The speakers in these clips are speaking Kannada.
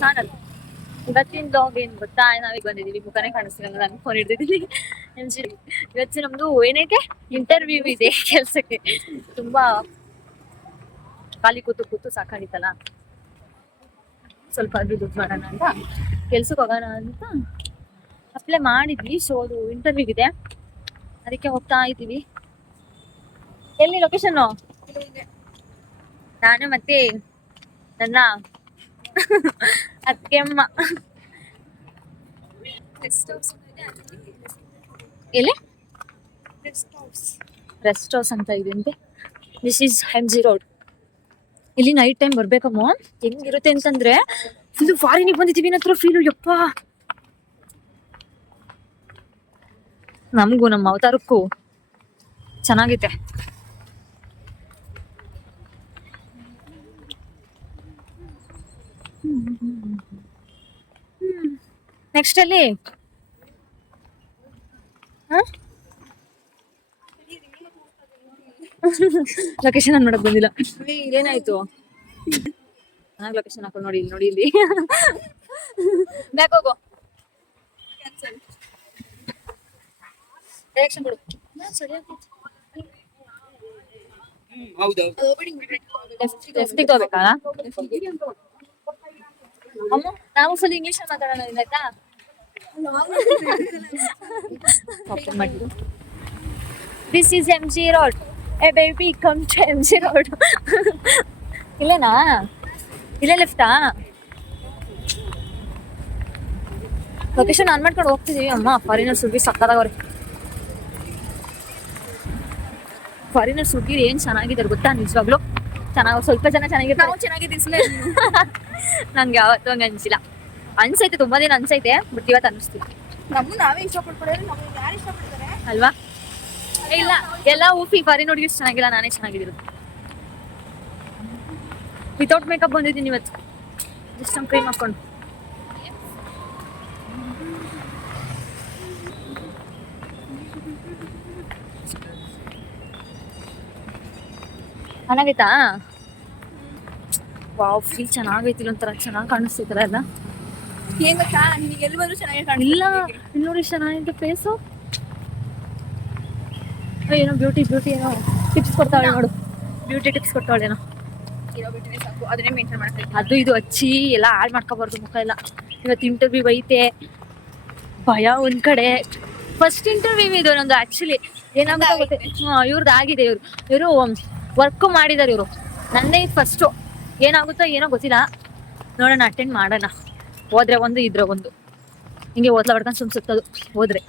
ಚಾನಲ್. ಇವತ್ತಿನ ಬ್ಲಾಗ್ ಏನ್ ಗೊತ್ತಾ, ನಾವೀಗ ಬಂದಿದೀವಿ, ಮುಖನೇ ಕಾಣಿಸ್ತಿಲ್ಲ, ನಾನು ಫೋನ್ ಹಿಡ್ದಿದ್ದೀನಿ. ಇವತ್ತು ನಮ್ದು ಏನೈತೆ, ಇಂಟರ್ವ್ಯೂ ಇದೆ ಕೆಲ್ಸಕ್ಕೆ. ತುಂಬಾ ಖಾಲಿ ಕೂತು ಕೂತು ಸಾಕಾಗಿತ್ತಲ್ಲ, ಸ್ವಲ್ಪ ದುಡ್ಡು ಮಾಡೋಣ ಅಂತ ಕೆಲ್ಸಕ್ಕೆ ಹೋಗೋಣ ಅಂತ ಅಪ್ಲೈ ಮಾಡಿದ್ವಿ. ಸೊ ಅದು ಇಂಟರ್ವ್ಯೂ ಇದೆ, ಅದಕ್ಕೆ ಹೋಗ್ತಾ ಇದ್ದೀವಿ. ಎಲ್ಲಿ ಲೊಕೇಶನ್? ನಾನು ಮತ್ತೆ ನನ್ನ ಅತ್ತೆಮ್ಮ. ಎಲ್ಲಿ? ರೆಸ್ಟ್ ಹೌಸ್ ಅಂತ ಇದೆ ಅಂತೆ. This is MG road. ಇಲ್ಲಿ ನೈಟ್ ಟೈಮ್ ಬರ್ಬೇಕಮ್ಮ, ಹೆಂಗಿರುತ್ತೆ ಅಂತಂದ್ರೆ ಫುಲ್ ಫಾರಿನಿಗೆ ಬಂದಿದ್ದೀವಿ ಹತ್ರ ಫೀಲು. ಯಪ್ಪ, ನಮಗೂ ನಮ್ಮ ಅವತಾರಕ್ಕೂ ಚೆನ್ನಾಗೈತೆ. ನೆಕ್ಸ್ಟ್ ಅಲ್ಲಿ ಲೊಕೇಶನ್ ನಾನು ನೋಡಕ್ ಬಂದಿಲ್ಲ. ಏನಾಯ್ತು? ಚೆನ್ನಾಗಿ ಲೊಕೇಶನ್ ಹಾಕೊಂಡು ನೋಡಿ, ಇಲ್ಲಿ ನೋಡಿ, ಇಲ್ಲಿ ಬ್ಯಾಕ್ ಹೋಗು, ಡೈರೆಕ್ಷನ್ ಕೊಡು. ಲೆಫ್ಟಿಗೆ ತಗೋಬೇಕಾ? ಅಮ್ಮ, ನಾವು ಫುಲ್ ಇಂಗ್ಲಿಷ್ ಮಾತಾಡೋಣ ಆಯ್ತಾ? This is MG road. ಏ baby, come to MG road. ಇಲ್ಲೇನಾ? ಇಲ್ಲೇ ಲೆಫ್ಟಾ? ಲೊಕೇಶನ್ ಆನ್ ಮಾಡ್ಕೊಂಡು ಹೋಗ್ತಿದೀವಿ. ಅಮ್ಮ, ಫಾರಿನರ್ಸ್ ಹುಡುಗಿ ಸಕ್ಕದಾಗವ್ರೆ. ಫಾರಿನರ್ಸ್ ಹುಡುಗಿರು ಏನ್ ಚೆನ್ನಾಗಿದ್ದಾರೆ ಗೊತ್ತಾ, ನಿಜವಾಗ್ಲು ಚೆನ್ನಾಗಿ. ಸ್ವಲ್ಪ ಜನ ಚೆನ್ನಾಗಿರ್ತಾರೆ. ನನ್ಗೆ ಯಾವತ್ತೂ ಹಂಗೆ ಅನ್ಸಿಲ್ಲ. ಅನ್ಸೈತೆ, ತುಂಬಾ ದಿನ ಅನ್ಸೈತೆ, ಬಟ್ ಇವತ್ತು ಅನಿಸ್ತೀವಿ. ನಾವೇ ಇಷ್ಟಪಡ್ತಾರೆ, ಯಾರು ಇಷ್ಟಪಡ್ತಾರೆ ಅಲ್ವಾ? ಇಲ್ಲ, ಎಲ್ಲ ಊಫಿ ಫಾರಿನ್ ಹುಡುಗಿ ಚೆನ್ನಾಗಿಲ್ಲ, ನಾನೇ ಚೆನ್ನಾಗಿರೋದು. ವಿತೌಟ್ ಮೇಕಪ್ ಬಂದಿದ್ದೀನಿ ಇವತ್ತು, ಜಸ್ಟ್ ಕ್ರೀಮ್ ಹಾಕೊಂಡು. ಚೆನ್ನಾಗೈತಾ? ವಾವ್, ಫೀಲ್ ಚೆನ್ನಾಗೈತಿ. ಒಂಥರ ಚೆನ್ನಾಗಿ ಕಾಣಿಸ್ತೈತಲ್ಲ ಎಲ್ಲ. ಏನ್ ಗೊತ್ತಾ, ನಿಮಗೆ ಎಲ್ಲಿ ಬಂದ್ರು ಚೆನ್ನಾಗಿ ಕಾಣಿಲ್ಲ. ಇಲ್ಲ, ಇಲ್ಲಿ ನೋಡಿ ಚೆನ್ನಾಗಿದೆ ಫೇಸು. ಏನೋ ಬ್ಯೂಟಿ ಏನೋ ಟಿಪ್ಸ್ ಕೊಡ್ತಾಳೆ ನೋಡು, ಬ್ಯೂಟಿ ಟಿಪ್ಸ್ ಕೊಡ್ತಾಳೇನೋ. ಇರೋ ಬಿಟ್ಟರೆ ಸಾಕು, ಅದನ್ನೇ ಮೇಂಟೈನ್ ಮಾಡ್ತಾ ಇದ್ದೀನಿ. ಅದು ಇದು ಹಚ್ಚಿ ಎಲ್ಲ ಹಾಳು ಮಾಡ್ಕೋಬಾರ್ದು ಮುಖ ಎಲ್ಲ. ಇವತ್ತು ಇಂಟರ್ವ್ಯೂ ಐತೆ, ಭಯ ಒಂದ್ ಕಡೆ. ಫಸ್ಟ್ ಇಂಟರ್ವ್ಯೂ ಇದು ನಂದು ಆಕ್ಚುಲಿ. ಏನಾಗುತ್ತೆ ಗೊತ್ತೆ, ಇವ್ರದ್ದು ಆಗಿದೆ. ಇವರು ವರ್ಕ್ ಮಾಡಿದಾರೆ. ಇವರು ನನ್ನೇ ಇದು ಫಸ್ಟು. ಏನಾಗುತ್ತೋ ಏನೋ ಗೊತ್ತಿಲ್ಲ, ನೋಡೋಣ, ಅಟೆಂಡ್ ಮಾಡೋಣ. ಹೋದ್ರೆ ಒಂದು, ಇದ್ರೆ ಒಂದು, ಹಿಂಗೆ ಓದ್ಲ ಹೊಡ್ಕೊಂಡು ಸುತ್ತದು ಹೋದ್ರೆ.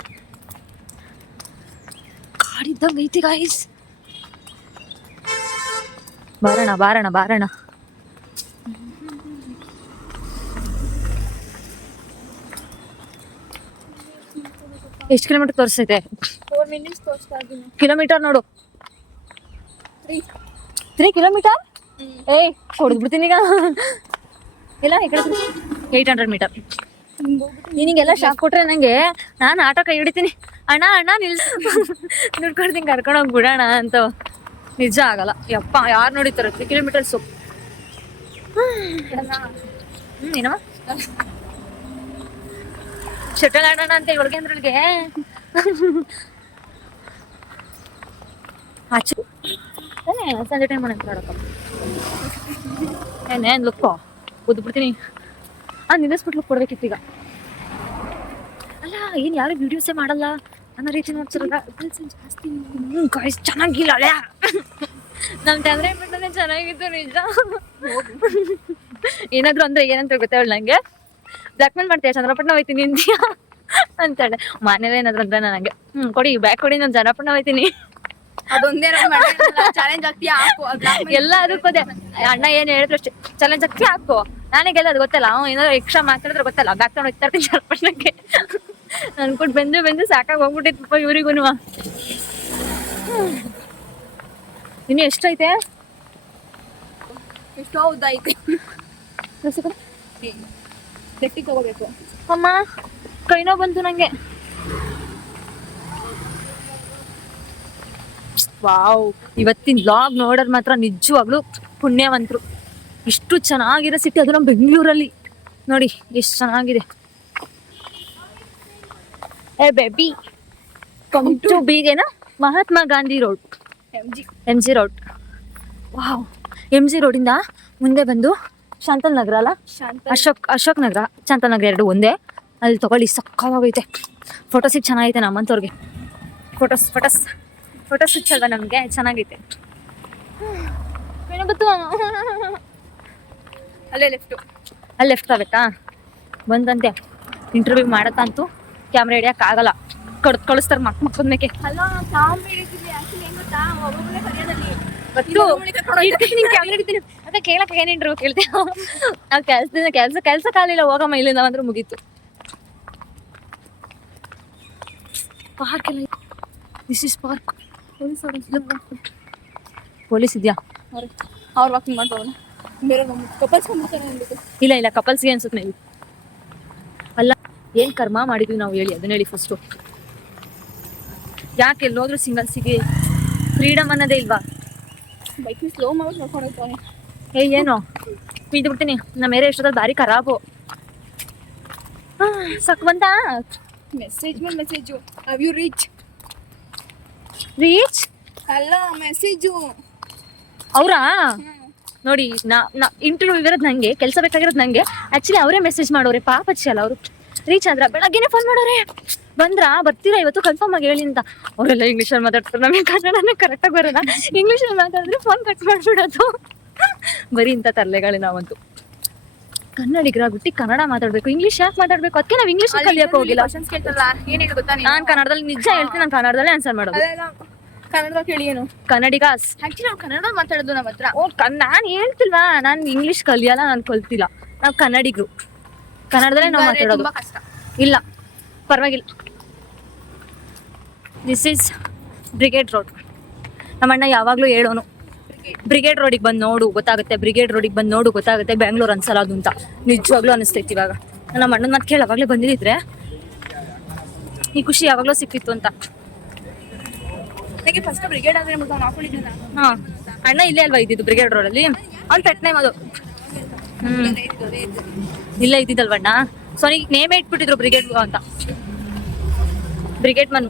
ಕಾಡಿದ್ದಂಗೆ ಐತಿ ಗಾಯ್ಸ್. ಬಾರಣ. ಎಷ್ಟು ಕಿಲೋಮೀಟರ್ ತೋರಿಸ್ತೈತೆ? 4 minutes ತೋರಿಸ್ತಾ ಇದ್ದೀನಿ. ಕಿಲೋಮೀಟರ್ ನೋಡು, 3 ಕಿಲೋಮೀಟರ್. ಏಯ್, ಕೊಡ್ಬಿಡ್ತೀನಿ ಈಗ. ಇಲ್ಲ, 800 ಮೀಟರ್. ನೀನಿಗೆಲ್ಲ ಶಾಕ್ ಕೊಟ್ರೆ ನಂಗೆ, ನಾನು ಆಟೋ ಕೈ ಹಿಡಿತೀನಿ. ಅಣ್ಣ ನಿಲ್ಸು, ದುಡ್ಡು ಕೊಡ್ತೀನಿ, ಕರ್ಕೊಂಡು ಹೋಗಿ ಬಿಡೋಣ ಅಂತ. ನಿಜ ಆಗಲ್ಲ ಯಪ್ಪ, ಯಾರು ನೋಡಿತಾರೆ 3 ಕಿಲೋಮೀಟರ್ಸು. ಏನಮ್ಮ ಶಟಲ್ ಆಡೋಣ ಅಂತ ಒಳಗೆ ಆಚು ಸಂಜೆ ಟೈಮ್ ಆಡೋಕ್ಕ. ಏನೇನು ಲುಕ್ಕೋ ಓದ್ಬಿಡ್ತೀನಿ. ನಿಲ್ಲಿಸ್ಬಿಟ್ಟು ಲುಕ್ ಕೊಡ್ಬೇಕಿತ್ತು ಈಗ. ಅಲ್ಲ, ಏನು ಯಾರು ವಿಡಿಯೋಸೇ ಮಾಡಲ್ಲ ಅನ್ನೋ ರೀತಿ ನೋಡ್ತಿರಲ್ಲ ಜಾಸ್ತಿ. ಗಾಯ್ಸ್ ಚೆನ್ನಾಗಿಲ್ಲ. ನಮ್ಮ ಕ್ಯಾಮ್ರಾ ಬಿಟ್ಟನೆ ಚೆನ್ನಾಗಿತ್ತು ನಿಜ. ಏನಾದ್ರು ಅಂದ್ರೆ ಏನಂತ ಗೊತ್ತೇ ಅವಳು ನಂಗೆ ಬ್ಲ್ಯಾಕ್ ಮೇಲ್ ಮಾಡ್ತೀಯ, ಚಂದ್ರಪಟ್ಟಣ ಹೋಯ್ತೀನಿ ಅಂತೀಯ ಅಂತಾಳೆ. ಮನೇಲಿ ಏನಾದ್ರು ಅಂದ್ರೆ ನನಗೆ ಕೊಡಿ ಬ್ಯಾಗ್ ಕೊಡಿ, ನಾನು ಚಂದ್ರಪಟ್ಟಣ ಹೋಯ್ತೀನಿ. ಅದೊಂದೇ ಚಾಲೆಂಜ್ ಆಗ್ತೀಯಾ? ಎಲ್ಲ ಅದಕ್ಕೋದೆ. ಅಣ್ಣ ಏನ್ ಹೇಳಿದ್ರು ಅಷ್ಟೇ, ಚಾಲೆಂಜ್ ಆಗ್ತಿ ಹಾಕೋ. ನಾನೇ ಗೆಲ್ಲೋದು ಗೊತ್ತಲ್ಲ, ಏನಾದ್ರು ಎಕ್ಸ್ಟ್ರಾ ಮಾತಾಡಿದ್ರೆ ಗೊತ್ತಲ್ಲ, ಬ್ಯಾಗ್ ತಗೊಂಡು ಹೋಗ್ತಾ ಇರ್ತೀನಿ ಚಂದ್ರಪಟ್ಟಣಕ್ಕೆ. ಅನ್ಕೊಟ್ಟು ಬೆಂದು ಸಾಕಾಗಿ ಹೋಗ್ಬಿಟ್ಟಿತ್ತು ಇವ್ರಿಗೂ. ಇನ್ನು ಎಷ್ಟೈತೆ? ಎಷ್ಟೋ ಉದ್ದ ಐತೆ. ಗಟ್ಟಿ ತಗೋಬೇಕು. ಅಮ್ಮ, ಕೈನೋ ಬಂತು ನಂಗೆ. ವಾವ್, ಇವತ್ತಿನ ವ್ಲಾಗ್ ನೋಡೋರ್ ಮಾತ್ರ ನಿಜವಾಗ್ಲೂ ಪುಣ್ಯವಂತರು. ಇಷ್ಟು ಚೆನ್ನಾಗಿರೋ ಸಿಟಿ, ಅದು ನಮ್ಮ ಬೆಂಗಳೂರಲ್ಲಿ. ನೋಡಿ ಎಷ್ಟು ಚೆನ್ನಾಗಿದೆ. ಏ ಬೇಬಿ ಕಮ್ ಟು ಬೀಗೇನ Mahatma Gandhi road, M G road. Wow, M G ರೋಡಿಂದ ಮುಂದೆ ಬಂದು ಶಾಂತಲ್ ನಗರ ಅಲ್ಲ, ಅಶೋಕ್ ನಗರ, ಶಾಂತಲ್ ನಗರ ಎರಡು ಒಂದೇ. ಅಲ್ಲಿ ತಗೊಳ್ಳಿ, ಸಕ್ಕವಾಗೈತೆ. ಫೋಟೋಸಿಗೆ ಚೆನ್ನಾಗೈತೆ. ನಮ್ಮಂತವ್ರಿಗೆ ಫೋಟೋಸ್ ಇಚ್ಚಲ್ವ ನಮಗೆ, ಚೆನ್ನಾಗೈತೆ. ಅಲ್ಲೇ ಲೆಫ್ಟ್, ಅಲ್ಲಿ ಲೆಫ್ಟ್ ಆಗಬೇಕಾ? ಬಂದಂತೆ ಇಂಟರ್ವ್ಯೂ ಮಾಡತ್ತಂತೂ ಕ್ಯಾಮ್ರಾ ಹಿಡಿಯಕ್ಕೆ ಆಗಲ್ಲ, ಕಳಿಸ್ತಾರೆ ಮಕ್ಕಳ ಮೇಕೆ. ಅಲ್ಲ ಕ್ಯಾಮ್ರಾ ಹಿಡಿತಿದ್ವಿ. ಆಕ್ಚುಲಿ ಹೆಂಗ್ ಗೊತ್ತಾ, ಒಬ್ಬೊಬ್ಬರೇ ಕರೆಯೋದಲ್ಲಿ ಕ್ಯಾಮ್ರಾ ಹಿಡಿತೀನಿ ಅಂತ ಕೇಳಕ್ಕೆ ಏನು ಇಂಟರ್ವ್ಯೂ ಕೇಳ್ತೀವಿ ನಾವು. ಕೆಲಸ ಕಾಲಿಲ್ಲ, ಹೋಗಮ್ಮ ಇಲ್ಲಿಂದ ಅಂದ್ರೆ ಮುಗೀತು. ಪಾರ್ಕ್ ಎಲ್ಲ, ದಿಸ್ ಇಸ್ ಪಾರ್ಕ್. ಪೊಲೀಸ್ ಇದೆಯಾ? ಅವ್ರು ವಾಕಿಂಗ್ ಮಾಡ್ತಾವಲ್ಲ, ಬೇರೆ ಕಪಲ್ಸ್ ಬಂದ್ಬಿಡ್ತಾರೆ. ಇಲ್ಲ ಕಪಲ್ಸ್ಗೆ ಅನ್ಸುತ್ತೆ ನೀವು. ಅಲ್ಲ, ಏನ್ ಕರ್ಮ ಮಾಡಿದ್ವಿ ನಾವು ಹೇಳಿ, ಅದನ್ನ ಹೇಳಿ ಫಸ್ಟು. ಯಾಕೆ ಎಲ್ಲೋದ್ರೂ ಸಿಂಗಲ್ಸಿಗೆ ಫ್ರೀಡಮ್ ಅನ್ನೋದೇ ಇಲ್ವಾ? ಬೈಕ್ ಸ್ಲೋ ಮಾಡಿ ನೋಡ್ಕೊಂಡು ಹೋಗ್ತಾನೆ. ಏನೋ ಬಿದ್ದು ಬಿಡ್ತೀನಿ. ನಮ್ಮ ಏರಿಯಾ ಎಷ್ಟೊತ್ತಲ್ಲಿ ಭಾರಿ ಖರಾಬು. ಸಾಕು ಬಂತ ಮೆಸೇಜ್ ಮೇಲೆ ಮೆಸೇಜು. ಹ್ಯಾವ್ ಯು ರೀಚ್ ಅಲ್ಲ ಮೆಸೇಜು ಅವರಾ? ನೋಡಿ, ನಾ ಇಂಟರ್ವ್ಯೂ ಇರೋದು ನಂಗೆ, ಕೆಲಸ ಬೇಕಾಗಿರೋದು ನಂಗೆ. ಆಕ್ಚುಲಿ ಅವರೇ ಮೆಸೇಜ್ ಮಾಡೋರೆ, ಪಾಪಚ್ಚಿ ಅಲ್ಲ ಅವರು. ರೀಚ್ ಆದ್ರ ಬೆಳಗ್ಗೆನೆ ಫೋನ್ ಮಾಡೋರೆ, ಬರ್ತೀರಾ ಇವತ್ತು ಕನ್ಫರ್ಮ್ ಆಗಿ ಹೇಳಿ ಅಂತ. ಅವರೆಲ್ಲ ಇಂಗ್ಲೀಷಲ್ಲಿ ಮಾತಾಡ್ತಾರೆ, ನಮಗೆ ಕನ್ನಡನೇ ಕರೆಕ್ಟಾಗಿ ಬರೋಲ್ಲ. ಇಂಗ್ಲೀಷಲ್ಲಿ ಮಾತಾಡಿದ್ರೆ ಫೋನ್ ಕಟ್ ಮಾಡ್ಬಿಡೋದು. ಬರೀ ಇಂಥ ತರಲೆಗಳೇ ನಾವಂತೂ. ಕನ್ನಡಿಗರಾಗ್ಬಿಟ್ಟು ಕನ್ನಡ ಮಾತಾಡ್ಬೇಕು, ಇಂಗ್ಲೀಷ್ ಯಾಕೆ ಮಾತಾಡ್ಬೇಕು? ಅದಕ್ಕೆ ನಾವು ಇಂಗ್ಲೀಷ್ ಕಲಿಯಕ್ಕೆ ಹೋಗಿಲ್ಲ. ಏನೇನು ಗೊತ್ತಾ, ನಾನು ಕನ್ನಡದಲ್ಲಿ ನಿಜ ಹೇಳ್ತೀನಿ, ನಾನು ಕನ್ನಡದಲ್ಲೇ ಆನ್ಸರ್ ಮಾಡೋದು. ಕನ್ನಡ ಕೇಳಿ ಏನು ಕನ್ನಡಿಗಾಸ್. ಆಕ್ಚುಲಿ ನಾವು ಕನ್ನಡ ಮಾತಾಡೋದು ನಮ್ಮ ಹತ್ರ. ನಾನು ಹೇಳ್ತಿಲ್ವಾ, ನಾನು ಇಂಗ್ಲೀಷ್ ಕಲಿಯಲ್ಲ, ನಾನು ಕಲ್ತಿಲ್ಲ. ನಾವು ಕನ್ನಡಿಗರು, ಕನ್ನಡದಲ್ಲೇ ನಾವು ಮಾತಾಡೋದು. ತುಂಬಾ ಕಷ್ಟ. ಇಲ್ಲ ಪರವಾಗಿಲ್ಲ. This is brigade road. ನಮ್ಮಣ್ಣ ಯಾವಾಗಲೂ ಹೇಳೋನು, ಬ್ರಿಗೇಡ್ ರೋಡಿಗೆ ಬಂದು ನೋಡು ಗೊತ್ತಾಗುತ್ತೆ, ಬ್ರಿಗೇಡ್ ರೋಡಿಗೆ ಬಂದು ನೋಡು ಗೊತ್ತಾಗುತ್ತೆ, ಬೆಂಗಳೂರು ಅನ್ಸಲ್ಲ ಅದು ಅಂತ. ನಿಜವಾಗ್ಲೂ ಅನಿಸ್ತೈತಿ ಇವಾಗ. ನಮ್ಮ ಅಣ್ಣನ ಮತ್ತೆ ಕೇಳಿ ಅವಾಗಲೇ ಬಂದಿದ್ದಿದ್ರೆ ಈ ಖುಷಿ ಯಾವಾಗಲೂ ಸಿಕ್ತಿತ್ತು ಅಂತ. ನನಗೆ ಫಸ್ಟ್ ಬ್ರಿಗೇಡ್ ಆದರೆ ಹಾಕೊಂಡಿದ್ದೆ. ಹಾಂ, ಅಣ್ಣ ಇಲ್ಲೇ ಅಲ್ವಾ ಇದ್ದಿದ್ದು ಬ್ರಿಗೇಡ್ ರೋಡಲ್ಲಿ? ಅವ್ನು ಪೆಟ್ ನೇಮ್ ಅದು. ಇಲ್ಲೇ ಇದ್ದಿದ್ದಲ್ವಣ್ಣ. ಸೊ ಈಗ ನೇಮೇ ಇಟ್ಬಿಟ್ಟಿದ್ರು ಬ್ರಿಗೇಡ್ ಅಂತ, ಬ್ರಿಗೇಡ್ ಮನು.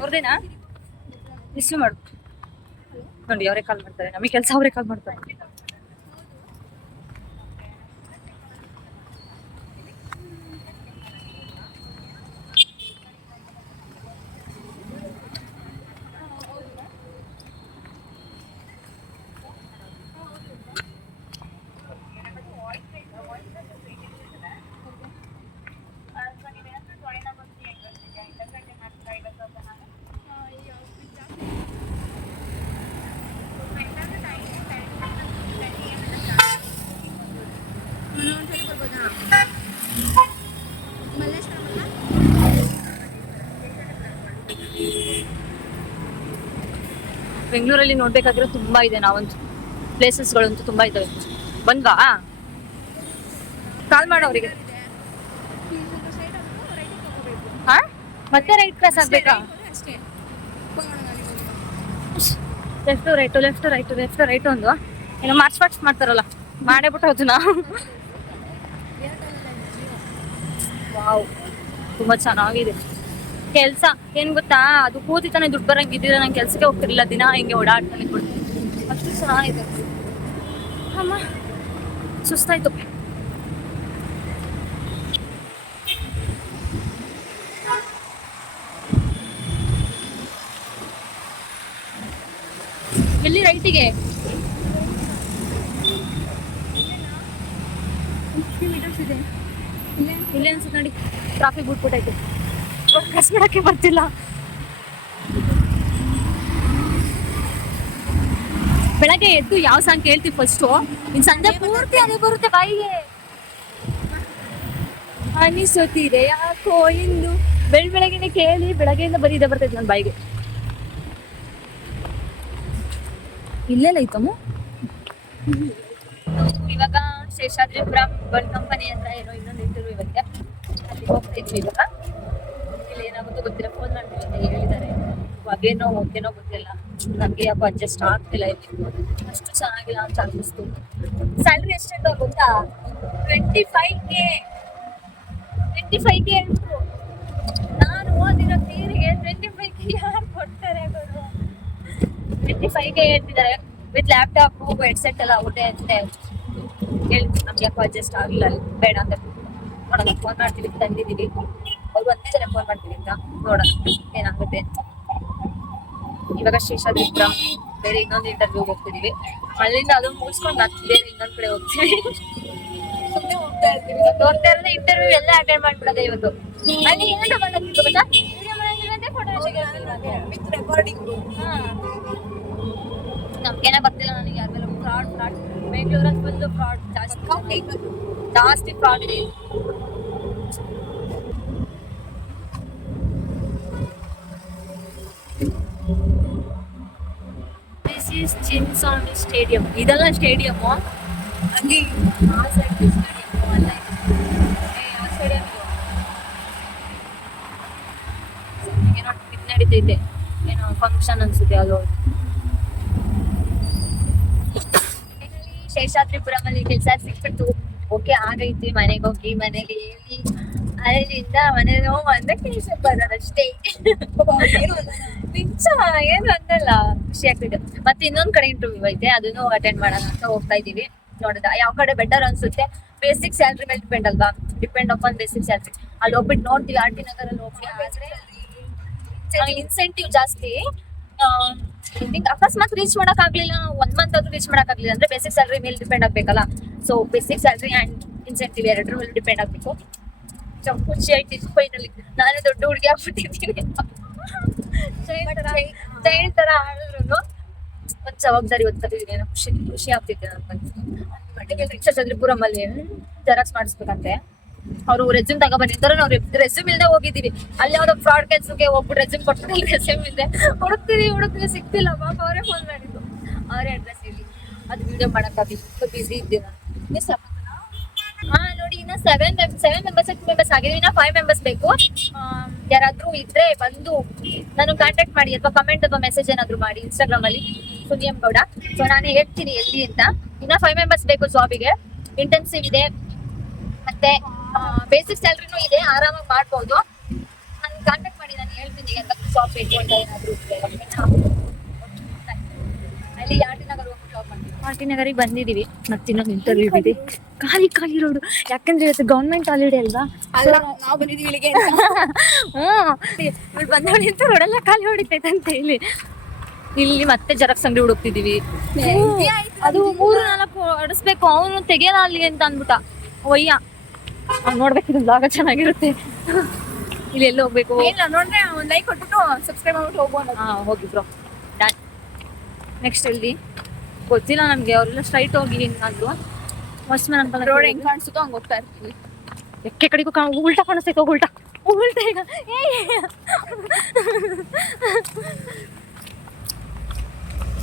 ಅವ್ರದೇನಾ? ರಿಸೀವ್ ಮಾಡು. ನೋಡಿ, ಅವರೇ ಕಾಲ್ ಮಾಡ್ತಾರೆ, ನಮಗೆ ಕೆಲಸ ಅವರೇ ಕಾಲ್ ಮಾಡ್ತಾರೆ. ಬೆಂಗಳೂರಲ್ಲಿ ನೋಡ್ಬೇಕಾಗಿರೋ ತುಂಬಾ ಇದೆ. ನಾವಂತೂ ಪ್ಲೇಸಸ್ಗಳಂತೂ ತುಂಬಾ ಇದಾವೆ. ಬಂದ್ವಾ? ಕಾಲ್ ಮಾಡೋ ಅವರಿಗೆ. ಹಾ, ಮತ್ತೆ ರೈಟ್ ಕ್ರಾಸ್ ಆಗ್ಬೇಕಾ? ಲೆಫ್ಟ್ ರೈಟ್ ಒಂದು ಏನೋ ಮಾರ್ಚ್ ಮಾಡ್ತಾರಲ್ಲ, ಮಾಡೇ ಬಿಟ್ಟು ಅದನ್ನ. ವಾವ್, ತುಂಬಾ ಚೆನ್ನಾಗಿದೆ. ಕೆಲಸ ಏನ್ ಗೊತ್ತಾ, ಅದು ಕೂತಿ ತಾನೇ ದುಡ್ಡು ಬರಂಗಿದ್ದಿದ್ರೆ ನಂಗೆ ಕೆಲ್ಸಕ್ಕೆ ಹೋಗ್ತಿರ್ಲಿಲ್ಲ. ದಿನ ಹಿಂಗೆ ಓಡಾಡ್ತಾನೆ ಕೊಡ್ತೀನಿ, ಅಷ್ಟು ಚೆನ್ನಾಗಿದೆ. ಅಮ್ಮ ಸುಸ್ತಾಯ್ತು. ಎಲ್ಲಿ ರೈಟಿಗೆ? ಇಲ್ಲೇ ಅನ್ಸುತ್ತೆ ನೋಡಿ, ಟ್ರಾಫಿಕ್ ಬಿಟ್ಬಿಟ್ಟೈತೆ. ಕ್ರಾಸ್ ಮಾಡಕ್ಕೆ ಬರ್ತಿಲ್ಲ. ಬೆಳಗ್ಗೆ ಎದ್ದು ಯಾವ ಸಾಂಗ್ ಕೇಳ್ತೀವಿ ಫಸ್ಟು? ಇನ್ ಸಂಜೆ ಪೂರ್ತಿ ಅದೇ ಬರುತ್ತೆ ಬಾಯಿಗೆ. ಅನಿಸುತ್ತೀರೆ ಯಾಕೋ ಇಂದು, ಬೆಳಗ್ಗೆನೆ ಕೇಳಿ ಬೆಳಗ್ಗೆಯಿಂದ ಬರೀ ಇದೇ ಬರ್ತೈತೆ ನನ್ನ ಬಾಯಿಗೆ. ಇಲ್ಲೆಲ್ಲ ಐತಮ್ಮ. ಇವಾಗ ಶೇಷಾದ್ರಿಪುರಂ ಗೋಲ್ಡ್ ಕಂಪನಿ ಅಂತ ಏನೋ ಇನ್ನೊಂದು ಇಂಟರ್ವ್ಯೂ ಇವತ್ತೆ, ಅಲ್ಲಿ ಹೋಗ್ತಾ ಇದ್ವಿ. ಇವಾಗ ಇಲ್ಲಿ ಏನಾಗುತ್ತೋ ಗೊತ್ತಿಲ್ಲ, ಫೋನ್ ಮಾಡ್ತೀವಿ ಅಂತ ಹೇಳಿದ್ದಾರೆ. ಹೊಗೆನೋ ಓಕೆನೋ ಗೊತ್ತಿಲ್ಲ, ನನಗೆ ಯಾಕೋ ಅಡ್ಜಸ್ಟ್ ಆಗ್ತಿಲ್ಲ ಇಲ್ಲಿ, ಅಷ್ಟು ಚೆನ್ನಾಗಿಲ್ಲ ಅಂತ ಅನ್ನಿಸ್ತು. ಸ್ಯಾಲ್ರಿ ಎಷ್ಟಂತ ಗೊತ್ತಾ? 25K. 25K ಅಂದ್ರು. ನಾನು ಓದಿರೋ ತೀರಿಗೆ 25K ಯಾರು ಕೊಡ್ತಾರೆ ಗುರು? 25K ಹೇಳ್ತಿದ್ದಾರೆ ವಿತ್ ಲ್ಯಾಪ್ಟಾಪ್ ಹೆಡ್ಸೆಟ್ ಎಲ್ಲ ಔಟೆ ಅಂತ ಹೇಳಿ ನಮ್ಗೆ ಯಾಕೋ ಅಡ್ಜಸ್ಟ್ ಆಗಿಲ್ಲ, ಅಲ್ಲಿ ಬೇಡ ಅಂತ ನೋಡೋಣ. ಫೋನ್ ಮಾಡ್ತೀವಿ, ತಂದಿದ್ದೀವಿ, ಅವ್ರು ಬಂದಿದ್ದಾರೆ, ಫೋನ್ ಮಾಡ್ತೀವಿ ಅಂತ ನೋಡೋಣ ಏನಾಗುತ್ತೆ. ಇವಾಗ ಶೇಷಾದ್ರಿಪುರಂ ಬೇರೆ ಇನ್ನೊಂದು ಇಂಟರ್ವ್ಯೂಗೆ ಹೋಗ್ತಿದೀವಿ, ಅಲ್ಲಿಂದ ಅದನ್ನ ಮುಗಿಸ್ಕೊಂಡು ಮತ್ತೆ ಬೇರೆ ಇನ್ನೊಂದ್ ಕಡೆ ಹೋಗ್ತೀವಿ. ಸುಮ್ಮನೆ ಹೋಗ್ತಾ ಇರ್ತೀವಿ, ಹೋಗ್ತಾ ಇರೋದೇ ಇಂಟರ್ವ್ಯೂ ಎಲ್ಲ ಅಟೆಂಡ್ ಮಾಡ್ಬಿಡೋದೆ ಇವತ್ತು. ಅಲ್ಲಿ ಏನಂತ ಮಾಡೋದು ಗೊತ್ತಾ? ವಿಡಿಯೋ ಮಾಡೋದಿರುತ್ತೆ, ಫೋಟೋ ವಿತ್ ರೆಕಾರ್ಡಿಂಗ್. ನಮ್ಗೇನ ಗೊತ್ತಿಲ್ಲ, ನನಗೆ ಯಾರ ಮೇಲೆ ಫ್ರಾಡ್ ಬೆಂಗಳೂರಲ್ಲಿ ಫುಲ್ ಫ್ರಾಡ್ ಜಾಸ್ತಿ ಫ್ರಾಡ್ ಇದೆ. This is Chinnaswamy stadium. ಇದೆಲ್ಲ ಸ್ಟೇಡಿಯಂ ಅಲ್ಲಿ ಆ ಸೈಡ್ ಸ್ಟೇಡಿಯಂ ಅಲ್ಲ, ಆ ಸ್ಟೇಡಿಯಂ ಏನೋ ಇದು ನಡೀತೈತೆ, ಏನೋ ಫಂಕ್ಷನ್ ಅನ್ಸುತ್ತೆ ಅದು. ಶೇಷಾದ್ರಿಪುರಮಲ್ಲಿ ಕೆಲಸ ಸಿಕ್ಬಿಟ್ಟು ಓಕೆ ಆಗೈತಿ, ಮನೆಗೆ ಹೋಗಿ ಮನೆಗೆ ಹೇಳಿ ಅಲ್ಲಿಂದ ಮನೇಲಿ ಹೋಗುವಂತ ಕೆಲಸ ಬರೋದಷ್ಟೇ. ನಿಜ ಏನು ಅನ್ನಲ್ಲ, ಖುಷಿ ಆಗ್ತಿದೆ. ಮತ್ತೆ ಇನ್ನೊಂದ್ ಕಡೆ ಇಂಟರ್ವ್ಯೂ ಐತೆ, ಅದನ್ನು ಅಟೆಂಡ್ ಮಾಡೋಣ ಅಂತ ಹೋಗ್ತಾ ಇದೀವಿ. ನೋಡಿದ ಯಾವ ಕಡೆ ಬೆಟರ್ ಅನ್ಸುತ್ತೆ. ಬೇಸಿಕ್ ಸ್ಯಾಲ್ರಿ ಮೇಲೆ ಡಿಪೆಂಡ್ ಅಲ್ವಾ, ಡಿಪೆಂಡ್ ಅಪಾನ್ ಬೇಸಿಕ್ ಸ್ಯಾಲ್ರಿ. ಅಲ್ಲಿ ಹೋಗ್ಬಿಟ್ಟು ನೋಡ್ತೀವಿ, ಆರ್ ಟಿ ನಗರಲ್ಲಿ ಹೋಗಿ ಆದ್ರೆ ಇನ್ಸೆಂಟಿವ್ ಜಾಸ್ತಿ. ಅಕಸ್ಮಾತ್ ರೀಚ್ ಮಾಡಕ್ ಆಗ್ಲಿಲ್ಲ, 1 ಮಂತ್ ಆದ್ರೂ ರೀಚ್ ಮಾಡಕ್ ಆಗ್ಲಿಲ್ಲ ಅಂದ್ರೆ ಬೇಸಿಕ್ ಸ್ಯಾಲ್ರಿ ಮೇಲೆ ಡಿಪೆಂಡ್ ಆಗ್ಬೇಕಲ್ಲ. So basic salary and incentive ಎರಡರ ಮೇಲೆ ಡಿಪೆಂಡ್ ಆಗ್ಬೇಕು. ಖುಷಿ ಆಯ್ತು ಫೈನಲಿ. ನಾನೇ ದೊಡ್ಡ ಹುಡುಗಿ ಆಗ್ಬಿಟ್ಟಿದ್ದೀನಿ. ಚೈಲ್ಡ್ ತರ ಆಡಿದ್ರು ಒಂದ್ ಜವಾಬ್ದಾರಿ ಓದ್ತಿದ್ದೀನಿ, ಖುಷಿ ಆಗ್ತಿದ್ದೆ ನನ್ಗೆ. ಶೇಷಾದ್ರಿಪುರಂ ಅಲ್ಲಿ ಜೆರಾಕ್ಸ್ ಮಾಡಿಸ್ಬೇಕಂತೆ, ಅವರು ರೆಸ್ಯೂಮ್ ತಗೊಬಂದಿರ್ತಾರೆ. ನಾವು ರೆಸ್ಯೂಮ್ ಇಲ್ದೆ ಹೋಗಿದ್ದೀವಿ, ಅಲ್ಲಿ ಯಾವ್ದೋ ಫ್ರಾಡ್ ಕೆಲ್ಸಕ್ಕೆ ಹೋಗ್ಬಿಟ್ಟು ರೆಸ್ಯೂಮ್ ಕೊಟ್ಟಿಲ್ಲ, ರೆಸ್ಯೂಮ್ ಇಲ್ದೆ ಹುಡುಕ್ತೀವಿ ಸಿಕ್ತಿಲ್ಲ. ಪಾಪ ಅವರೇ ಫೋನ್ ಮಾಡಿದ್ದು, ಅವರೇ ಅಡ್ರೆಸ್ ಹೇಳಿ ಅದು ವಿಡಿಯೋ ಮಾಡಕ್ಕಾಗಿ ಬಿಸಿ ಇದ್ದೀನಿ. ಹಾ ನೋಡಿ, ಇನ್ನ 7 ಮೆಂಬರ್ಸ್ ಆಗಿದ್ವಿ, ಇನ್ನ 5 ಮೆಂಬರ್ಸ್ ಬೇಕು. ಯಾರಾದ್ರೂ ಇದ್ರೆ ಬಂದು ನಾನು ಕಾಂಟ್ಯಾಕ್ಟ್ ಮಾಡಿ ಅಥವಾ ಕಮೆಂಟ್ ಅಥವಾ ಮೆಸೇಜ್ ಏನಾದ್ರು ಮಾಡಿ ಇನ್ಸ್ಟಾಗ್ರಾಮ್ ಅಲ್ಲಿ ಸುನಿಯಂ ಗೌಡ. ಸೊ ನಾನು ಹೇಳ್ತೀನಿ ಎಲ್ಲಿ ಅಂತ. ಇನ್ನ 5 ಮೆಂಬರ್ಸ್ ಬೇಕು ಜಾಬಿಗೆ. ಇಂಟೆನ್ಸಿವ್ ಇದೆ, ಮತ್ತೆ ಬೇಸಿಕ್ ಸ್ಯಾಲ್ರಿನೂ ಇದೆ, ಆರಾಮಾಗಿ ಮಾಡ್ಬೋದು. ನಾನು ಕಾಂಟ್ಯಾಕ್ಟ್ ಮಾಡಿ ನಾನು ಹೇಳ್ತೀನಿ ಯಾಕಂದ್ರೆ ಜಾಬ್ ಬೇಕು ಅಂತ ಏನಾದ್ರು ಅಲ್ಲಿ ಆರ್ ಟಿ ನಗರ್ ಹೋಗಿ ಜಾಬ್ ಮಾಡ್ತೀನಿ. ಆರ್ ಟಿ ನಗರಿಗೆ ಬಂದಿದ್ದೀವಿ, ಮತ್ತೆ ಇನ್ನೊಂದು ಇಂಟರ್ವ್ಯೂ ಇದೆ. ಖಾಲಿ ರೋಡು, ಯಾಕಂದ್ರೆ ಇವತ್ತು ಗೌರ್ಮೆಂಟ್ ಹಾಲಿಡೇ ಅಲ್ವಾ. ನಾವು ಬಂದಿದ್ದೀವಿ ಇಲ್ಲಿಗೆ. ಇಲ್ಲಿ ಬಂದವಳಿ ಅಂತ ರೋಡೆಲ್ಲ ಖಾಲಿ ಹೊಡಿತೈತೆ ಅಂತ ಇಲ್ಲಿ ಮತ್ತೆ ಜೆರಾಕ್ಸ್ ಅಂಗಡಿ ಹುಡುಕ್ತಿದೀವಿ. ಅದು 3-4 ಹೊಡಿಸ್ಬೇಕು, ಅವನು ತೆಗಿಯಲ್ಲ ಅಲ್ಲಿ ಅಂತ ಅಂದ್ಬಿಟ್ಟ. ಒಯ್ಯ ನೋಡ್ಬೇಕಿದ್ದು ಬ್ಲಾಗ ಚೆನ್ನಾಗಿರುತ್ತೆ. ಇಲ್ಲಿ ಎಲ್ಲಿ ಹೋಗ್ಬೇಕು? ನೋಡ್ರೆ ಒಂದ್ ಲೈಕ್ ಕೊಟ್ಬಿಟ್ಟು ಸಬ್ಸ್ಕ್ರೈಬ್ ಮಾಡ್ಬಿಟ್ಟು ಹೋಗೋಣ. ಹೋಗಿ ಬ್ರೋ, ಡನ್. ನೆಕ್ಸ್ಟ್ ಎಲ್ಲಿ ಗೊತ್ತಿಲ್ಲ ನಮ್ಗೆ, ಅವರೆಲ್ಲ ಸ್ಟ್ರೈಟ್ ಹೋಗಿ ಹಿಂಗಾದ್ರು ಮಸ್ತ್ ಮನೆ ರೋಡ್ ಹೆಂಗ್ ಕಾಣಿಸುತ್ತೋ ಹಂಗ್ ಹೋಗ್ತಾ ಇರ್ತೀವಿ. ಎಕ್ಕೆ ಕಡೆಗೂ ಉಲ್ಟಾ ಕಾಣಿಸ್ತೈತೆ, ಉಲ್ಟಾ ಈಗ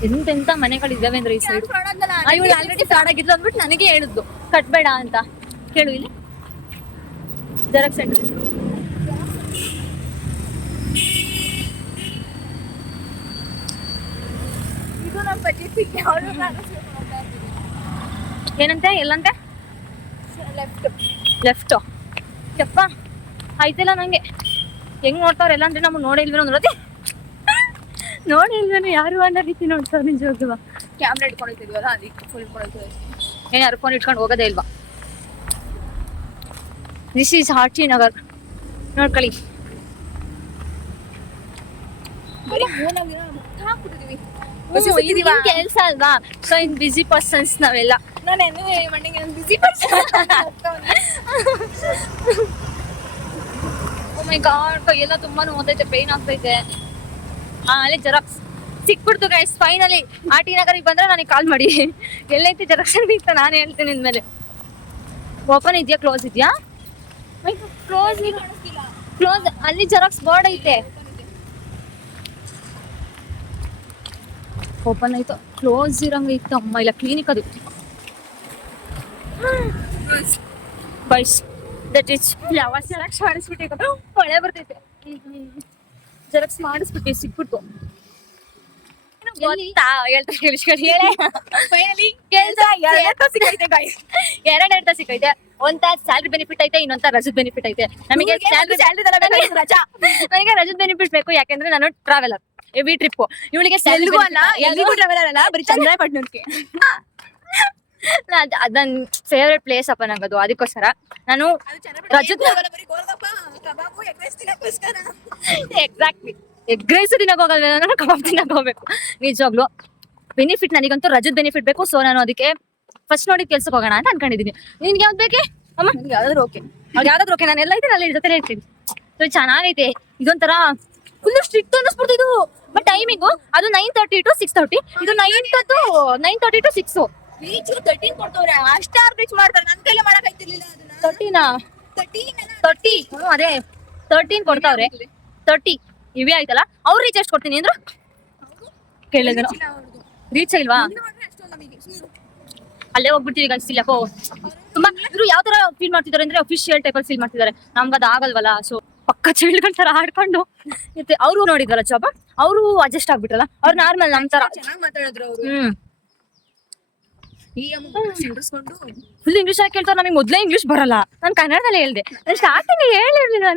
ಎಂತೆಂತ ಮನೆಗಳಿದ್ದಾವೆ ಅಂದ್ರೆ ಈ ಸೈಡ್. ಇವಳು ಆಲ್ರೆಡಿ ಫ್ರಾಡ್ ಆಗಿದ್ಲು ಅಂದ್ಬಿಟ್ಟು ನನಗೆ ಹೇಳಿದ್ಲು ಕಟ್ಬೇಡ ಅಂತ. ಕೇಳು ಇಲ್ಲಿ ಜೆರಾಕ್ಸ್ ಸೆಂಟರ್. ಇದು ನಮ್ಮ ಬಜೆಟ್ ಯಾವ್ದು ಏನಂತೆ ಎಲ್ಲಂತೆ ಲೆಫ್ಟ್ ಯಪ್ಪ ಆಯ್ತಿಲ್ಲ ನಂಗೆ. ಹೆಂಗ್ ನೋಡ್ತಾವ್ರ ಎಲ್ಲ ಅಂದ್ರೆ ನಮ್ಗೆ ನೋಡೇ ಇಲ್ವೇನೋ ಯಾರು ಅನ್ನೋ ರೀತಿ ನೋಡ್ತಾವ ನಿಜವಾಗ್ಲೂ. ಕ್ಯಾಮ್ರಾ ಇಟ್ಕೊಂಡಿದ್ದೀವಲ್ಲ ಅದಕ್ಕೆ ಫುಲ್ ಇಟ್ಕೊಂಡಿದ್ದೀವಿ. ಏನ್ ಯಾರು ಫೋನ್ ಇಟ್ಕೊಂಡು ಹೋಗೋದೇ ಇಲ್ವಾ? This is R T Nagar ನೋಡ್ಕೊಳ್ಳಿ. ಕೆಲ್ಸ ಅಲ್ವಾ, ಸೊ ಇನ್ ಬಿಸಿ ಪರ್ಸನ್ಸ್ ನಾವೆಲ್ಲ. ನಾನು ಮಣ್ಣಿಗೆ ಬಿಸಿ ಪರ್ಸನ್. ಓ ಮೈ ಗಾಡ್, ಕೈಯೆಲ್ಲ ತುಂಬಾ ನೋದೈತೆ, ಪೇನ್ ಆಗ್ತೈತೆ. ಅಲ್ಲಿ ಜೆರಾಕ್ಸ್ ಸಿಕ್ಬಿಡ್ತು ಗೈಸ್ ಫೈನಲಿ. ಆರ್ ಟಿ ನಗರಿಗೆ ಬಂದ್ರೆ ನನಗೆ ಕಾಲ್ ಮಾಡಿ, ಎಲ್ಲೈತಿ ಜೆರಾಕ್ಸ್ ಅಂತ ನಾನು ಹೇಳ್ತೀನಿ ಇನ್ಮೇಲೆ. ಓಪನ್ ಇದೆಯಾ ಕ್ಲೋಸ್ ಇದೆಯಾ? ಕ್ಲೋಸ್ ಅಲ್ಲಿ ಜೆರಾಕ್ಸ್ ಬೋರ್ಡ್ ಐತೆ. ಓಪನ್ ಆಯ್ತು, ಕ್ಲೋಸ್ ಇರಂಗ ಇತ್ತು ಅಮ್ಮ. ಇಲ್ಲ ಕ್ಲಿನಿಕ್ ಅದು ಬೈಸ್ ದಟ್ ಇಸ್ ಫ್ಲವರ್ಸ್ ಜೆರಾಕ್ಸ್ ಮಾಡಿಸ್ಬಿಟ್ಟು ಒಳ್ಳೆ ಬರ್ತೈತೆ. ಜೆರಾಕ್ಸ್ ಮಾಡಿಸ್ಬಿಟ್ಟು ಸಿಕ್ಬಿಟ್ಟು ಗೊತ್ತಾ ಹೇಳ್ತಾ ಕೇಳಿಸ್ಕೊಳ್ಳಿ ಹೇಳೆ ಫೈನಲಿ ಕೆಲ್ಸ ಎರಡೇ ಸಿಕ್ಕೈತೆ guys. ಎರಡ್ ಸಿಕ್ಕೈತೆ ಒಂದ್ ಸ್ಯಾಲ್ರಿ ಬೆನಿಫಿಟ್ ಐತೆ ಇನ್ನೊಂದ್ ರಜದ ಬೆನಿಫಿಟ್ ಐತೆ ನಮಗೆ ಸ್ಯಾಲ್ರಿ ತಗೋಬೇಕು ರಜಾ. ನನಗೆ ರಜದ ಬೆನಿಫಿಟ್ ಬೇಕು ಯಾಕಂದ್ರೆ ನಾನು ಟ್ರಾವೆಲರ್ ಹೆವಿ ಟ್ರಿಪ್ ಇವಳಿಗೆ ಎಲ್ಲಿಗೂ ಅಲ್ಲ, ಎಲ್ಲಿಗೂ ಟ್ರಾವೆಲರ್ ಅಲ್ಲ, ಬರೀ ಚಂದ್ರಾಯಪಟ್ಟಣಕ್ಕೆ. ಅದ್ ನನ್ ಫೇವ್ರೆಟ್ ಪ್ಲೇಸ್ ಅಪ್ಪ ನಂಗದು. ಅದಕ್ಕೋಸ್ಕರ ನಾನು ರಜದ ಎಕ್ಸಾಕ್ಟ್ಲಿ ಎಗ್ ರೈಸ್ ತಿನ್ನಕ್ ಹೋಗಲ್ಲ, ನಾನು ಕಬಾಬ್ ತಿನ್ನಕ್ ಹೋಗ್ಬೇಕು ನಿಜವಾಗ್ಲು. ಬೆನಿಫಿಟ್ ನನಗಂತೂ ರಜದ ಬೆನಿಫಿಟ್ ಬೇಕು. ಸೊ ನಾನು ಅದಕ್ಕೆ ಫಸ್ಟ್ ನೋಡಿ ಕೆಲ್ಸಕ್ಕೆ ಹೋಗೋಣ ಅಂತ ಅನ್ಕೊಂಡಿದೀನಿ. ನಿನ್ಗೆ ಯಾವ್ದು ಬೇಕೆ ಅಮ್ಮ? ನನ್ಗೆ ಯಾವ್ದಾದ್ರು ಓಕೆ, ಅವ್ರು ಯಾವ್ದಾದ್ರು ಓಕೆ, ನಾನು ಎಲ್ಲ ಇದ್ದೀನಿ ಅಲ್ಲಿ ಜೊತೆ ಹೇಳ್ತೀನಿ. ಸೊ ಚೆನ್ನಾಗೈತೆ. ಇದೊಂಥರ ಫುಲ್ ಸ್ಟ್ರಿಕ್ಟ್ ಅನ್ನಿಸ್ಬಿಡ್ತು ಇದು. ಬಟ್ ಟೈಮಿಂಗು ಅದು 9:30 to 6:30. ಇದು 9:30 to 6. 13 ಕೊಡ್ತವ್ರೆ, ಅಷ್ಟಾರು ರೀಚ್ ಮಾಡ್ತಾರೆ. ನನ್ ಕೈಲೇ ಮಾಡಕ್ ಆಯ್ತಿರ್ಲಿಲ್ಲ ಅದನ್ನ. 30 ಅದೇ 13 ಕೊಡ್ತಾವ್ರೆ. 30 ಇವೇ ಆಯ್ತಲ್ಲ. ಅವ್ರು ರೀಚ್ ಎಷ್ಟು ಕೊಡ್ತೀನಿ ಅಂದ್ರು ಕೇಳಿದ್ರು. ರೀಚ್ ಇಲ್ವಾ? ಅಲ್ಲೇ ಹೋಗ್ಬಿಡ್ತೀವಿ ಈಗ ಅನ್ಸಿಲ್ಲ. ತುಂಬಾ ಇದ್ರು ಯಾವ ತರ ಫೀಲ್ ಮಾಡ್ತಿದ್ದಾರೆ ಅಂದ್ರೆ ಅಫಿಷಿಯಲ್ ಟೈಪ್ ಅಲ್ಲಿ ಫೀಲ್ ಮಾಡ್ತಿದ್ದಾರೆ. ನಮ್ಗೆ ಅದು ಆಗಲ್ವಲ್ಲ. ಸೊ ಪಕ್ಕ ಚಳಿಗಳ ತರ ಆಡ್ಕೊಂಡು ಮತ್ತೆ ಅವರು ನೋಡಿದ್ರಲ್ಲ ಜಾಬ್, ಅವರು ಅಡ್ಜಸ್ಟ್ ಆಗ್ಬಿಟ್ರಲ್ಲ. ಅವ್ರು ನಾರ್ಮಲ್ ನಮ್ ತರ ಚೆನ್ನಾಗಿ ಮಾತಾಡಿದ್ರು ಅವರು. ಈ ಸಿಂಡ್ರಿಸ್ಕೊಂಡು ಫುಲ್ ಇಂಗ್ಲಿಷ್ ಆಗಿ ಕೇಳ್ತಾರೆ. ನಮಗೆ ಮೊದ್ಲೇ ಇಂಗ್ಲಿಷ್ ಬರಲ್ಲ. ನಾನು ಕನ್ನಡದಲ್ಲೇ ಹೇಳ್ದೆ. ನಾನು ಸ್ಟಾರ್ಟಿಂಗ್ ಹೇಳಿರ್ಲಿಲ್ಲ.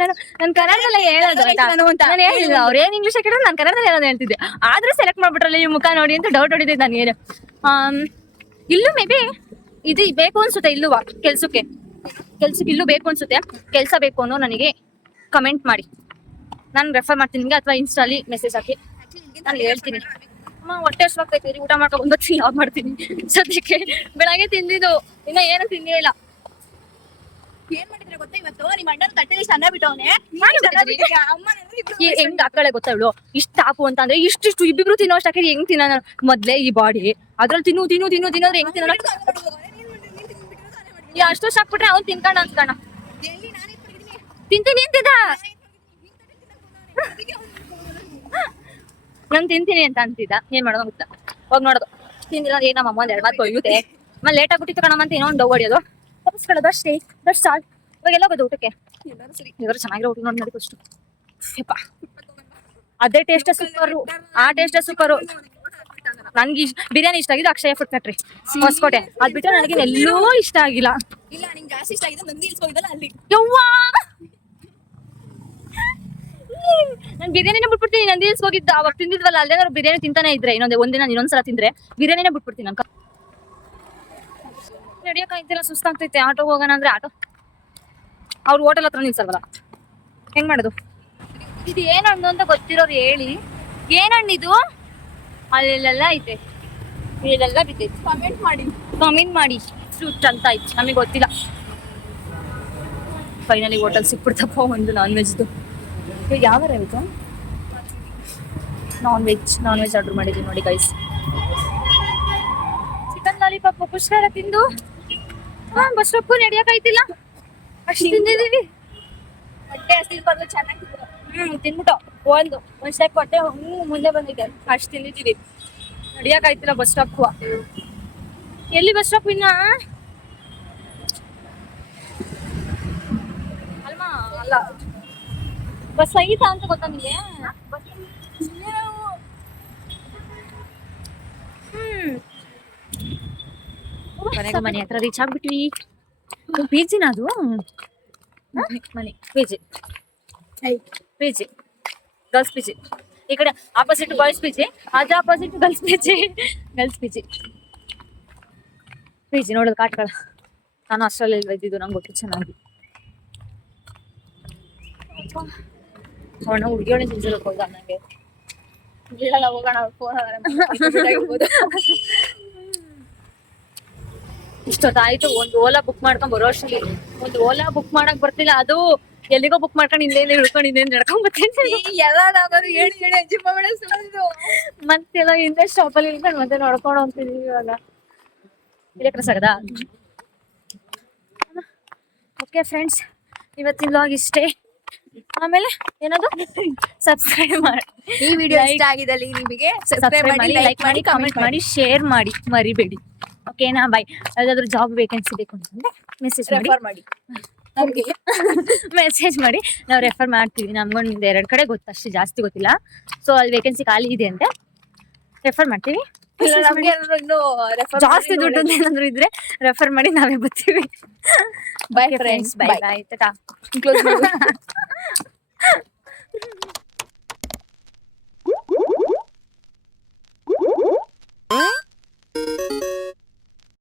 ನಾನು ಕನ್ನಡದಲ್ಲೇ ಹೇಳೋದು ಅಂತ ನಾನು ಹೇಳಿಲ್ಲ. ಅವ್ರು ಏನ್ ಇಂಗ್ಲಿಷ್ ಕೇಳಿದ್ರೆ ನಾನು ಕನ್ನಡದಲ್ಲಿ ಹೇಳೋದು ಹೇಳ್ತಿದ್ದೆ. ಆದ್ರೆ ಸೆಲೆಕ್ಟ್ ಮಾಡ್ಬಿಟ್ರಲ್ಲ ಈ ಮುಖ ನೋಡಿ ಅಂತ ಡೌಟ್ ಹೊಡಿದೆ ನಾನು. ಏನು ಇಲ್ಲೂ ಮೇ ಬಿ ಇದು ಬೇಕು ಅನ್ಸುತ್ತೆ. ಇಲ್ಲುವ ಕೆಲ್ಸಕ್ಕೆ ಇಲ್ಲೂ ಬೇಕು ಅನ್ಸುತ್ತೆ. ಕೆಲ್ಸ ಬೇಕು ಅನ್ನೋ ನನಗೆ ಕಮೆಂಟ್ ಮಾಡಿ, ನಾನು ರೆಫರ್ ಮಾಡ್ತೀನಿ ನಿಮ್ಗೆ, ಅಥವಾ ಇನ್ಸ್ಟಾಲಿ ಮೆಸೇಜ್ ಹಾಕಿ ನಾನು ಹೇಳ್ತೀನಿ. ಅಮ್ಮ ಹೊಟ್ಟೆ ಹಸ್ವಾಗ್ತೈತೆ, ಊಟ ಮಾಡ್ಕೊಂಡು ಬಂದು ಯಾವಾಗ ಮಾಡ್ತೀನಿ. ಸದ್ಯಕ್ಕೆ ಬೆಳಗ್ಗೆ ತಿಂದಿದ್ದು ಇನ್ನ ಏನು ತಿಂದೇ ಇಲ್ಲ. ಏನ್ ಮಾಡಿದ್ರೆ ಗೊತ್ತಾ, ಇವತ್ತು ನಿಮ್ಮ ಅಣ್ಣನ ತಟ್ಟೆಲಿ ಸಣ್ಣ ಬಿಟ್ಟವನೆ. ಹೆಂಗ್ ಹಾಕಳೆ ಗೊತ್ತಾ ಇವಳು, ಇಷ್ಟ ಹಾಕು ಅಂತ ಅಂದ್ರೆ ಇಷ್ಟಿಷ್ಟು ಇಬ್ಬಿಬ್ರು ತಿನ್ನೋ ಅಷ್ಟು ಹಾಕಿದ್ರೆ ಹೆಂಗ್ ತಿನ್ನ ಮೊದ್ಲೇ ಈ ಬಾಡಿ. ಅದ್ರಲ್ಲಿ ತಿನ್ನೋದ್ರೆ ಹೆಂಗ್ ತಿನ್ನೋಣ. ಅಷ್ಟು ಹಾಕ್ಬಿಟ್ರೆ ಅವ್ನು ತಿನ್ಕೊಂಡ ಅನ್ಸ್ಕಣ ತಿಂತೀನಿ ಅಂತಿದ್ದ. ನಾನು ತಿಂತೀನಿ ಅಂತ ಅಂತಿದ್ದ. ಏನ್ ಮಾಡೋದು ಗೊತ್ತಾ, ಹೋಗಿ ನೋಡೋದು ತಿಂದಿಲ್ಲ. ಏನ್ ನಮ್ಮ ಅಮ್ಮ ಒಂದ್ 2 ಮಾತು ಕೊಯ್ಯುತ್ತೆ. ಆಮೇಲೆ ಲೇಟ್ ಆಗ್ಬಿಟ್ಟಿತ್ತು ಕಣಮ್ಮ ಅಂತ ಏನೋ ಒಂದು ಡವ್ ಹೊಡಿಯೋದು. ತಪ್ಪಿಸ್ಕೊಳ್ಳೋದು ಅಷ್ಟೇ. ದಟ್ ಸಾಲ್. ಇವಾಗ ಎಲ್ಲ ಹೋಗೋದು ಊಟಕ್ಕೆ. ಇವರು ಚೆನ್ನಾಗಿರೋ ಊಟ ನೋಡಿ ನೋಡಿ ಫಸ್ಟ್. ಅದೇ ಟೇಸ್ಟ್ ಸೂಪರು. ಆ ಟೇಸ್ಟ್ ಸೂಪರು. ನನ್ಗೆ ಬಿರಿಯಾನಿ ಇಷ್ಟ ಆಗಿದ್ದು ಅಕ್ಷಯ ಫುಡ್ ಫ್ಯಾಕ್ಟ್ರಿ ಹೊಸಕೋಟೆ. ಅದ್ ಬಿಟ್ಟು ನನಗೆ ಎಲ್ಲೂ ಇಷ್ಟ ಆಗಿಲ್ಲ. ಇಲ್ಲ, ನಿಂಗೆ ಜಾಸ್ತಿ ಇಷ್ಟ ಆಗಿದೆ ನಂದಿ ಹಿಲ್ಸ್ ಹೋಗಿದ್ದಲ್ಲ ಅಲ್ಲಿ. ಯವ್ವಾ, ನಾನು ಬಿರಿಯಾನಿನ ಬಿಟ್ಬಿಡ್ತೀನಿ. ನಂದಿ ಹಿಲ್ಸ್ ಹೋಗಿದ್ದ ಅವಾಗ ತಿಂದಿದ್ವಲ್ಲ, ಅಲ್ಲೇನಾದ್ರು ಬಿರಿಯಾನಿ ತಿಂತಾನೆ ಇದ್ರೆ ಒಂದಿನ ಇನ್ನೊಂದ್ಸಲ ತಿಂದ್ರೆ ಬಿರಿಯಾನಿನ ಬಿಟ್ಬಿಡ್ತೀನಿ. ನನ್ಕ ನಡೆಯಕ್ಕಾಯ್ತಿಲ್ಲ, ಸುಸ್ತಾಗ್ತೈತೆ. ಆಟೋ ಹೋಗೋಣ ಅಂದ್ರೆ ಆಟೋ ಅವ್ರು ಹೋಟೆಲ್ ಹತ್ರ ನಿಲ್ಸಲ್ವಲ್ಲ, ಹೆಂಗ್ ಮಾಡೋದು? ಇದು ಏನ್ ಹಣ್ಣು ಅಂತ ಗೊತ್ತಿರೋರು ಹೇಳಿ. ಏನ್ ಹಣ್ಣಿದು? ಅಲ್ಲೆಲ್ಲ ಐತೆ, ಇಲ್ಲೆಲ್ಲ ಬಿದ್ದೈತೆ. ಕಮೆಂಟ್ ಮಾಡಿ ಫ್ರೂಟ್ ಅಂತ ಐತೆ, ನಮಗೆ ಗೊತ್ತಿಲ್ಲ. ಫೈನಲಿ ಹೋಟೆಲ್ ಸಿಕ್ಬಿಡ್ತಪ್ಪ ಒಂದು ನಾನ್ ವೆಜ್ದು. ಯಾವ ಇದು ನಾನ್ ವೆಜ್ ಆರ್ಡರ್ ಮಾಡಿದೀವಿ ನೋಡಿ ಗೈಸ್. ಚಿಕನ್ ಲಾಲಿಪಾಪ್ ಪುಷ್ಕರ ತಿಂದು ಬಸ್ ಸ್ಟಾಪ್ ನಡೆಯಕ್ಕಾಯ್ತಿಲ್ಲ. ಅಷ್ಟು ತಿಂದಿದೀವಿ. ಹೊಟ್ಟೆ ಹಸಿರು ಬಂದು ಚೆನ್ನಾಗಿ ತಿನ್ಬಿಟ್ಟು ಒಂದ್ ಸ್ಟೆಪ್ ಹೊಟ್ಟೆ ಮುಂದೆ ಬಂದಿದೆ. ಅಷ್ಟು ತಿಂದಿದೀವಿ. ನಡೆಯಕ್ಕಾಯ್ತಿಲ್ಲ ಬಸ್ ಸ್ಟಾಪ್. ಎಲ್ಲಿ ಬಸ್ ಸ್ಟಾಪ್ ಇನ್ನ ಅಲ್ಮಾ ಅಲ್ಲ, ಬಸ್ ಐತಾ ಅಂತ ಗೊತ್ತಾ ನಿಮಗೆ? ಮನೆಗೆ ಮನೆ ಹತ್ರ ರೀಚ್ ಆಗ್ಬಿಟ್ವಿ. ಪಿಜಿನ ಅದು ಮನೆ ಪಿಜಿ ಗರ್ಲ್ಸ್ ಪಿಜಿ. ಈ ಕಡೆ ಆಪೋಸಿಟ್ ಬಾಯ್ಸ್ ಪಿಜಿ, ಅದು ಆಪೋಸಿಟ್ ಗರ್ಲ್ಸ್ ಪಿಜಿ ನೋಡೋದು ಕಾಟ್ಗಳ. ನಾನು ಅಷ್ಟರಲ್ಲಿ ಇದ್ದಿದ್ದು, ನಂಗೆ ಗೊತ್ತು ಚೆನ್ನಾಗಿ. ಅವಣ ಹುಡುಗಿಯೊಳಗೆ ತಿನ್ಸಿರಕ್ಕೆ ಹೋದ ನನಗೆ. ಬೀಳಲ್ಲ, ಹೋಗೋಣ ಫೋನ್ ಇಷ್ಟೊತ್ತಾಯ್ತು. ಒಂದು ಓಲಾ ಬುಕ್ ಮಾಡ್ಕೊಂಡ್ ಬರೋ ಅಷ್ಟರಲ್ಲಿ ಒಂದು ಓಲಾ ಬುಕ್ ಮಾಡಕ್ ಬರ್ತಿಲ್ಲ. ಅದು ಎಲ್ಲಿಗೋ ಬುಕ್ ಮಾಡ್ಕೊಂಡು ಹಿಂದೆ ಹಿಡ್ಕೊಂಡು ಹಿಂದೆ ನಡ್ಕೊಂಡ್ ಬರ್ತೀನಿ. ಎಲ್ಲ ಹೇಳಿ ಅಜ್ಜಿಮ್ಮ ಬೇಡ ಸುಳಿದು ಮತ್ತೆಲ್ಲ ಹಿಂದೆ ಶಾಪಲ್ಲಿ ಇಳ್ಕೊಂಡು ಮತ್ತೆ ನೋಡ್ಕೊಂಡು ಹೋಗ್ತಿದೀವಿ. ಇವಾಗ ಇಲ್ಲೇ ಕ್ರಸ್ ಆಗದ. ಓಕೆ ಫ್ರೆಂಡ್ಸ್, ಇವತ್ತಿನ ವ್ಲಾಗ್ ಇಷ್ಟೇ. ಆಮೇಲೆ ಏನದು ಸಬ್ಸ್ಕ್ರೈಬ್ ಮಾಡಿ. ಈ ವಿಡಿಯೋ ಇಷ್ಟ ಆಗಿದಲ್ಲಿ ನಿಮಗೆ ಸಬ್ಸ್ಕ್ರೈಬ್ ಮಾಡಿ, ಲೈಕ್ ಮಾಡಿ, ಕಮೆಂಟ್ ಮಾಡಿ, ಶೇರ್ ಮಾಡಿ ಮರಿಬೇಡಿ. ಓಕೆನಾ? ಬಾಯ್. ಯಾವ್ದಾದ್ರು ಜಾಬ್ ವೇಕೆನ್ಸಿ ಬೇಕು ಅಂತಂದ್ರೆ ಮೆಸೇಜ್ ಮಾಡಿ. ನಮ್ಗೆ ಮೆಸೇಜ್ ಮಾಡಿ ನಾವು ರೆಫರ್ ಮಾಡ್ತೀವಿ. ನಮ್ಗೊಂದು 2 ಕಡೆ ಗೊತ್ತು, ಅಷ್ಟು ಜಾಸ್ತಿ ಗೊತ್ತಿಲ್ಲ. ಸೊ ಅಲ್ಲಿ ವೇಕೆನ್ಸಿ ಖಾಲಿ ಇದೆ ಅಂತೆ, ರೆಫರ್ ಮಾಡ್ತೀವಿ. ಇಲ್ಲ ನಮ್ಗೆ ಏನಾದ್ರು ಇನ್ನು refer ಜಾಸ್ತಿ ಮಾಡಿ ದುಡ್ಡು ನೋಡಿ. ಏನಾದ್ರು ಇದ್ರೆ ರೆಫರ್ ಮಾಡಿ ನಾವೇ ಬರ್ತೀವಿ. Bye friends. By Bye. By Tata. Close ಮಾಡಿ.